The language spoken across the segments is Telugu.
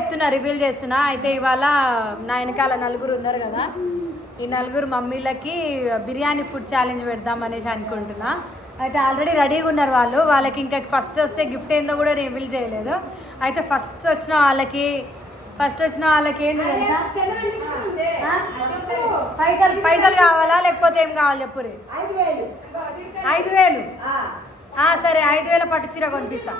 చెప్తున్నా, రివీల్ చేస్తున్నా. అయితే ఇవాళ నా వెనకాల నలుగురు ఉన్నారు కదా, ఈ నలుగురు మమ్మీలకి బిర్యానీ ఫుడ్ ఛాలెంజ్ పెడదాం అనేసి అనుకుంటున్నా. అయితే ఆల్రెడీ రెడీగా ఉన్నారు వాళ్ళు. వాళ్ళకి ఇంకా ఫస్ట్ వస్తే గిఫ్ట్ ఏందో కూడా రివీల్ చేయలేదు. అయితే ఫస్ట్ వచ్చిన వాళ్ళకి ఏంటి తెలుసా? పైసలు కావాలా లేకపోతే ఏం కావాలి చెప్పురి. 5,000. సరే 5,000 పట్టు చీర కొనిపిస్తా.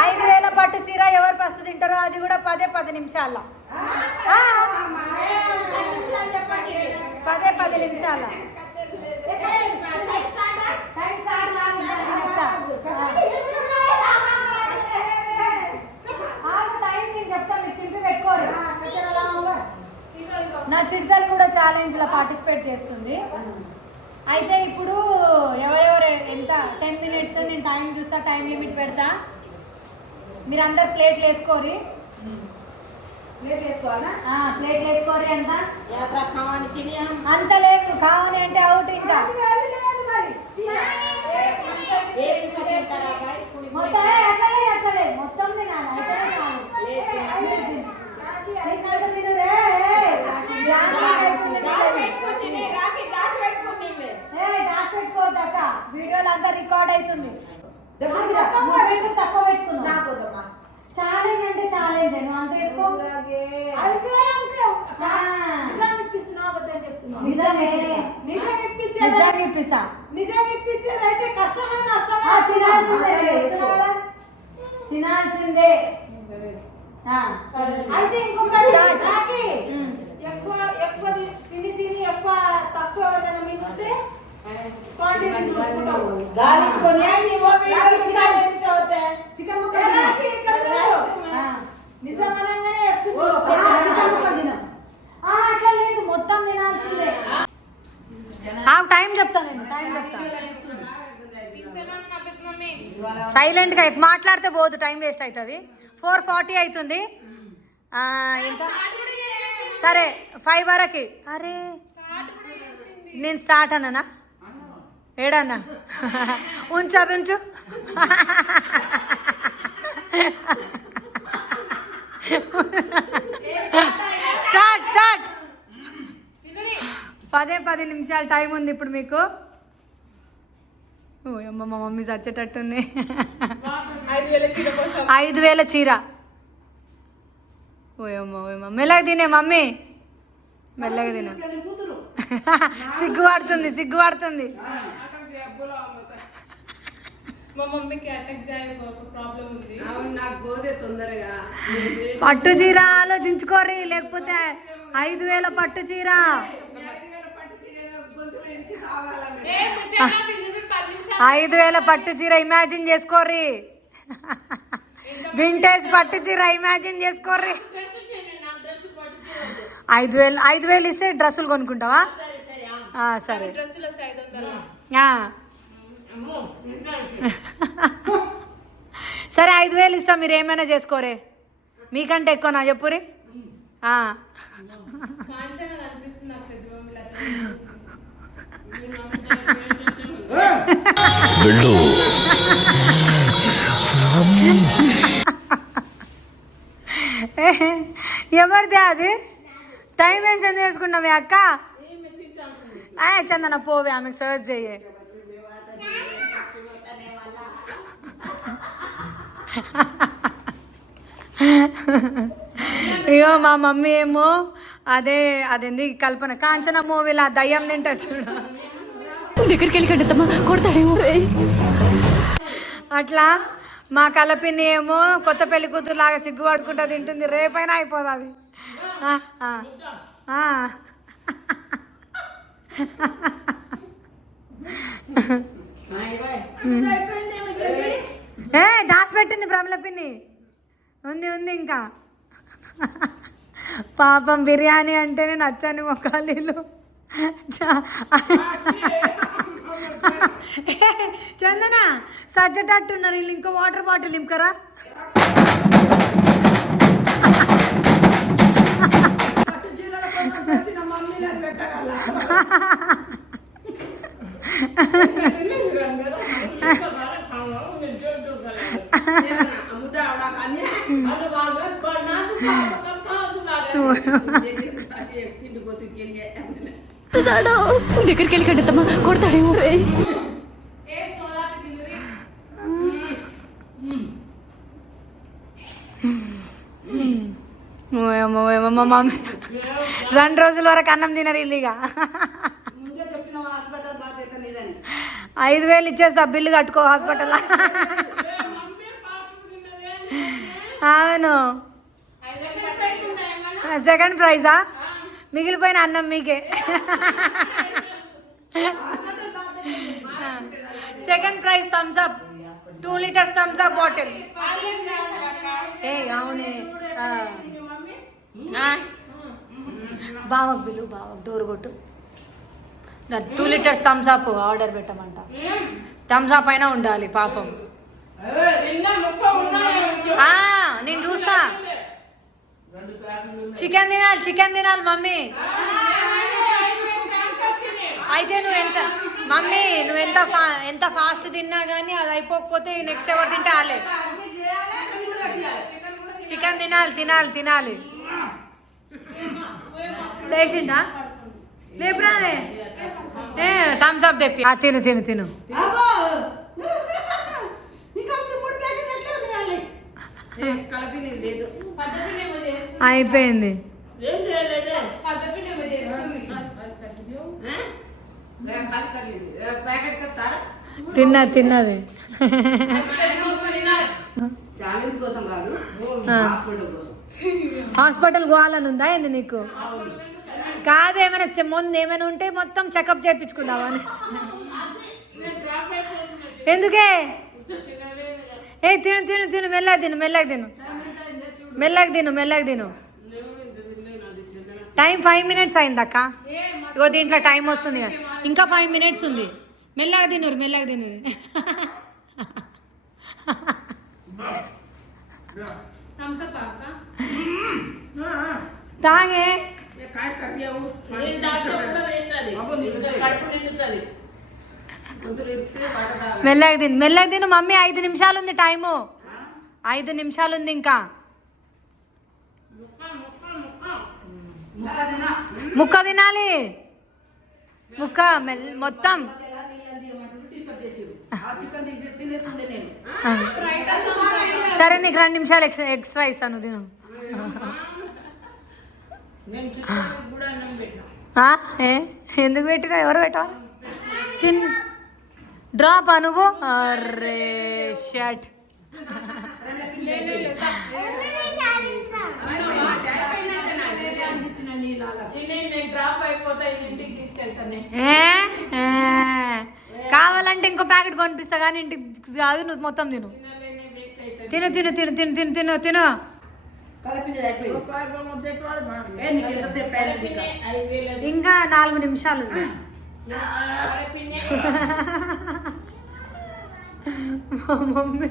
5,000 పట్టు చీర ఎవరు ఫస్ట్ తింటారో అది కూడా 10 నిమిషాల్లో. 10 నిమిషాల్లో. నా చిడతలు కూడా ఛాలెంజ్లో పార్టిసిపేట్ చేస్తుంది. అయితే ఇప్పుడు ఎవరెవరు ఎంత 10 minutes నేను టైం చూస్తా, టైం లిమిట్ పెడతా. మీరు అందరు ప్లేట్లు వేసుకోరి. ప్లేట్లు వేసుకోరి. అంత లేదు, కావాలి అంటే అవుట్. ఇంకా అట్లలేదు మొత్తం తినాలి. వీడియోలో అంతా రికార్డ్ అవుతుంది. తక్కువ పెట్టుకున్నా. ఛాలెంజ్ అంటే ఛాలెంజ్ నువ్వు అంత వేసుకో. తినాల్సిందే. అయితే ఇంకొకటి ఎక్కువ తిని ఎక్కువ తక్కువ మిగిలితే చికెన్ అట్లా లేదు, మొత్తం తినాల్సిందే. టైం చెప్తాను నేను, టైం చెప్తాను. సైలెంట్గా మాట్లాడితే పోదు, టైం వేస్ట్ అవుతుంది. 4:40 అవుతుంది. ఇంకా సరే 5 వరకు. అరే నేను స్టార్ట్ అన్నానా? ఏడన్నా ఉంచు. స్టార్ట్. 10 నిమిషాలు టైం ఉంది ఇప్పుడు మీకు. ఓ అమ్మ, మా మమ్మీ చచ్చేటట్టుంది. 5,000 చీర. ఓయమ్మ మెల్లగా తినే మమ్మీ, మెల్లగా తిన. సిగ్గుపడుతుంది. పట్టు చీర ఆలోచించుకోరి, లేకపోతే 5,000 పట్టు చీర. 5,000 పట్టు చీర ఇమాజిన్ చేసుకోర్రి. వింటేజ్ పట్టు చీర ఇమాజిన్ చేసుకోర్రి. 5,000 ఇస్తే డ్రెస్సులు కొనుక్కుంటావా? సరే. సరే 5,000 ఇస్తా, మీరు ఏమైనా చేసుకోరే. మీకంటే ఎక్కువనా చెప్పురి. ఎవరిదే అది? టైం వేస్ట్ ఎందుకు చేసుకుంటాం మీ అక్క? చందన పోవే, ఆమెకు సర్వ్ చెయ్యి. ఇగో మా మమ్మీ ఏమో అదేంది కల్పన కాంచన మూవీలో దయ్యం తింటా చూడు, దగ్గరికి వెళ్ళి కట్టమ్మా కొడతాడేమో అట్లా. మా కలపిన్ని ఏమో కొత్త పెళ్లి కూతురు లాగా సిగ్గుపడుకుంటా తింటుంది. రేపైనా అయిపోతుంది. దాచిపెట్టింది ప్రమల పిన్ని. ఉంది ఇంకా. పాపం బిర్యానీ అంటేనే నచ్చని మొక్కలు. చందన సజ్జటట్టున్నారు వీళ్ళు. ఇంకో వాటర్ బాటిల్ నింపుకరా. దగ్గరికి వెళ్ళి కట్టమ్మా కొడతాడేమో రే. మా మమ్మీ 2 రోజుల వరకు అన్నం తినరు ఇల్లుగా. 5,000 ఇచ్చేస్తా బిల్లు కట్టుకో హాస్పిటల్. అవును సెకండ్ ప్రైజా, మిగిలిపోయిన అన్నం మీకే. Second prize Thums Up 2 litres Thums Up bottle. ఏ అవునే బావకు బిల్లు, బావకు డోర్ కొట్టు. 2 లీటర్స్ థమ్స్ అప్ ఆర్డర్ పెట్టమంట. థమ్స్ అప్ అయినా ఉండాలి పాపం. నేను చూస్తా. చికెన్ తినాలి మమ్మీ. అయితే నువ్వు ఎంత ఫాస్ట్ తిన్నా కానీ అది అయిపోకపోతే నెక్స్ట్ ఎవరు తింటే ఆలే. చికెన్ తినాలి. లేచిందా లేపురానే. థమ్స్ అప్ తెప్పి తిను. అయిపోయింది. తిన్నది. హాస్పిటల్ పోవాలని ఉందా ఏంది నీకు? కాదు, ఏమైనా ముందు ఏమైనా ఉంటే మొత్తం చెకప్ చేయించుకున్నావని. ఎందుకే? ఏ తిను మెల్లగా తిను. టైం 5 minutes అయింది అక్క. ఇగో దీంట్లో టైం వస్తుంది, ఇంకా 5 minutes ఉంది. మెల్లగా తిను. తాగే మెల్లగా తిను మమ్మీ. 5 నిమిషాలు ఉంది టైము. 5 నిమిషాలు ఉంది ఇంకా. ముక్క తినాలి. ముక్క మొత్తం. సరే నీకు 2 నిమిషాలు ఎక్స్ట్రా ఇస్తాను తిను. ఎందుకు పెట్టినా? ఎవరు పెట్టాలి? తిను. డ్రాప్ నువ్వు. అరే షట్. కావాలంటే ఇంకో ప్యాకెట్ కొనిపిస్తా కానీ ఇంటికి కాదు. నువ్వు మొత్తం తిను. ఇంకా 4 నిమిషాలు ఉంది. మమ్మీ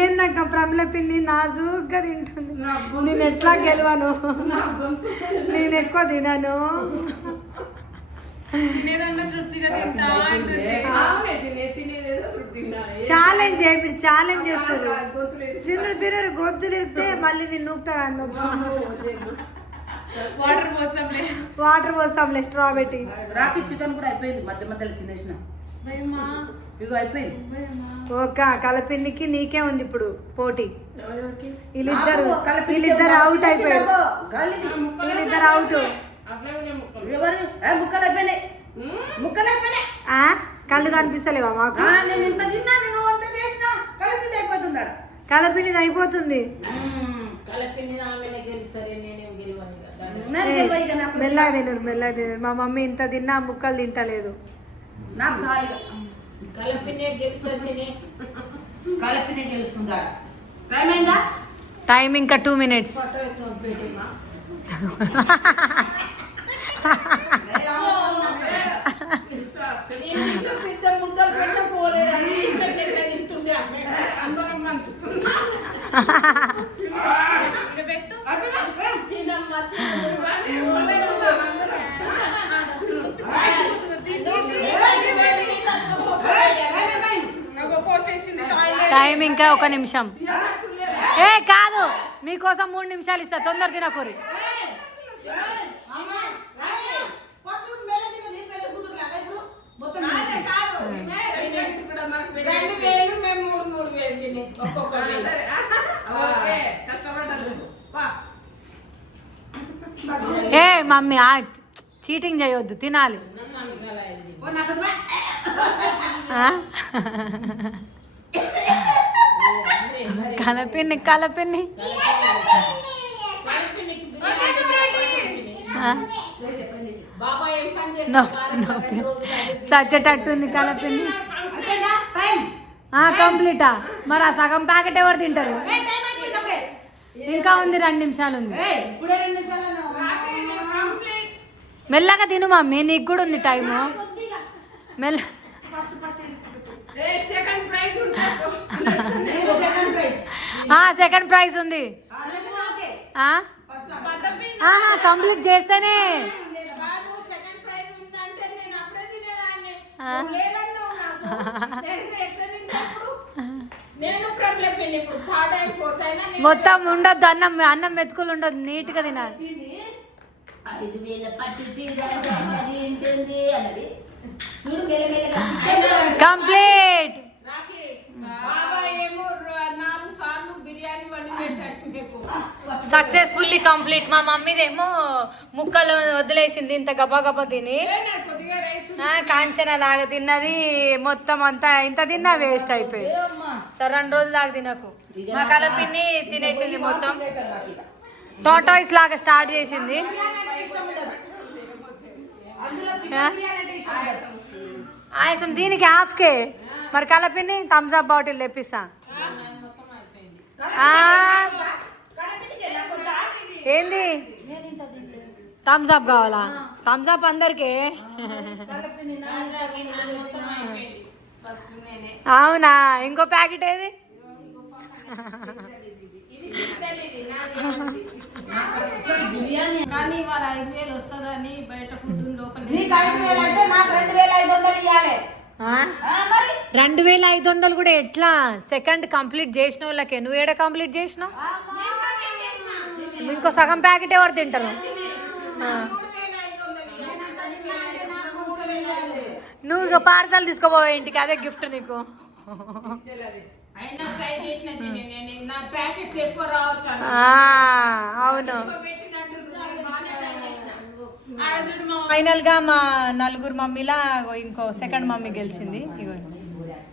ఏందక్క ప్రమిళ పిన్ని నాజుగ్గా తింటుంది. నేను ఎట్లా గెలవను? నేను ఎక్కువ తినను. ఛాలెంజ్ చేస్తారు. తినరు గొంతులు ఎత్తే మళ్ళీ నేను నూకుతా. వాటర్ పోసాంలే స్ట్రా పెట్టి. రాకి చికెన్ కూడా అయిపోయింది. మధ్యలో తినేసిన ఓకే. కలపిన్నికి నీకే ఉంది ఇప్పుడు పోటీ. వీళ్ళిద్దరు అవుట్ అయిపోయారు. వీళ్ళిద్దరు అవుట్. కళ్ళు కనిపిస్తలేవా మాకు? కలపినిది అయిపోతుంది. మెల్లగా తినరు. మా మమ్మీ ఇంత తిన్నా ముక్కలు తింటలేదు. టైం ఇంకా 2 minutes. టైం ఇంకా 1 నిమిషం. ఏ కాదు, మీకోసం 3 నిమిషాలు ఇస్తా, తొందర తినకూరి. ఏ మమ్మీ చీటింగ్ చేయొద్దు, తినాలి. కలపిన్ని కలపిన్ని సచ్చేటట్టుంది కలపిన్ని. కంప్లీటా? మరి ఆ సగం ప్యాకెట్ ఎవరు తింటారు? ఇంకా ఉంది, 2 నిమిషాలు ఉంది. మెల్లగా తిను మమ్మీ, నీకు కూడా ఉంది టైము. మెల్ల సెకండ్ ప్రైజ్ ఉంది. కంప్లీట్ చేస్తేనే మొత్తం ఉండొద్దు, అన్నం మెతుకులు ఉండదు, నీట్గా తినాలి. కంప్లీట్. Successfully complete. మా మమ్మీదేమో ముక్కలు వదిలేసింది ఇంత గబా గబా తిని, కాంచన లాగా తిన్నది. మొత్తం అంతా ఇంత తిన్నా వేస్ట్ అయిపోయింది. సరే 2 రోజులు దాకా తినకు. మా కలపిన్ని తినేసింది మొత్తం, టోటాయిస్ లాగా స్టార్ట్ చేసింది. ఆయాసం దీనికి హాఫ్కే. మరి కలపిన్ని థమ్స్ అప్ బాటిల్ తెప్పిస్తా. ఏంది థమ్స్ అప్ కావాలా? థమ్స్ అప్ అందరికీ. అవునా? ఇంకో ప్యాకెట్ ఏది? కానీ వాళ్ళ 5,000 వస్తుందని బయట ఫుడ్ లోపల 2,500 కూడా ఎట్లా? సెకండ్ కంప్లీట్ చేసిన వాళ్ళకే. నువ్వు ఏడ కంప్లీట్ చేసినావు? ఇంకో సగం ప్యాకెట్ ఎవరు తింటారు? నువ్వు ఇక పార్సల్ తీసుకోపోవే ఇంటికి, అదే గిఫ్ట్ నీకు. అవును. ఫైనల్ గా మా 4 మమ్మీలా ఇంకో సెకండ్ మమ్మీ గెలిచింది. ఇగో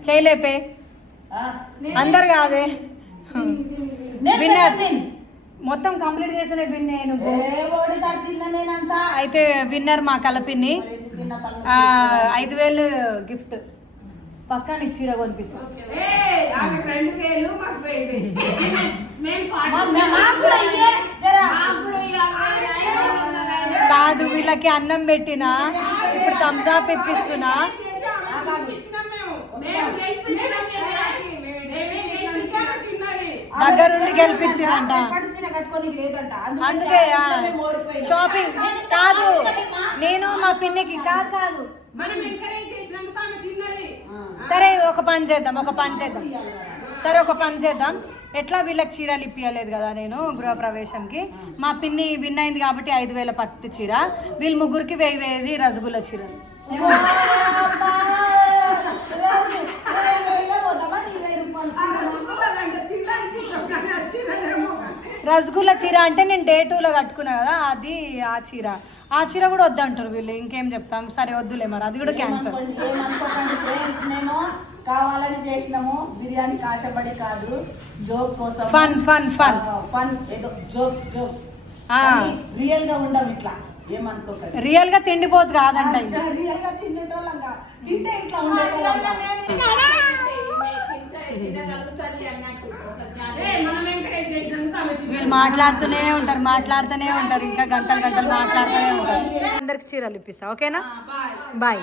చేయలేపే, అందరు కాదే విన్నర్. మొత్తం కంప్లీట్ చేసిన విన్. అయితే విన్నర్ మా కలపిన్ని. 5,000 గిఫ్ట్ పక్కా నీకు చీర కొనిపిస్తా. కాదు, వీళ్ళకి అన్నం పెట్టినా, ఇప్పుడు థమ్స్ అప్ ఇప్పిస్తున్నా. దగ్గరుండి గెలిపించిరంట. అందుకే షాపింగ్ కాదు, నేను మా పిన్నికి కాదు. సరే ఒక పని చేద్దాం. సరే ఒక పని చేద్దాం. ఎట్లా వీళ్ళకి చీరలు ఇప్పియలేదు కదా నేను గృహప్రవేశంకి. మా పిన్ని విన్ అయింది కాబట్టి 5,000 పట్టు చీర, వీళ్ళ ముగ్గురికి 1,000 రసగుల్ల చీర. రసగుల్ల చీర అంటే నేను డే 2లో కట్టుకున్నా కదా, అది ఆ చీర కూడా వద్దంటారు వీళ్ళు. ఇంకేం చెప్తాం? సరే వద్దులే, మరి అది కూడా క్యాన్సల్. మేము కావాలని చేసినాము, బిర్యానీ కాశపడి కాదు, జోక్ కోసం. ఫన్ ఏదో జోక్. రియల్ గా ఉండం ఇట్లా, ఏమనుకోకండి. రియల్ గా తిండిపోతు కాదంట. రియల్ గా తినేటోళ్ళంగా తింటే ఇట్లా ఉండేటోళ్ళంగా. వీళ్ళు మాట్లాడుతూనే ఉంటారు, ఇంకా గంటలు మాట్లాడుతూనే ఉంటారు. అందరికి చీరలు ఇప్పిస్తా, ఓకేనా? బాయ్.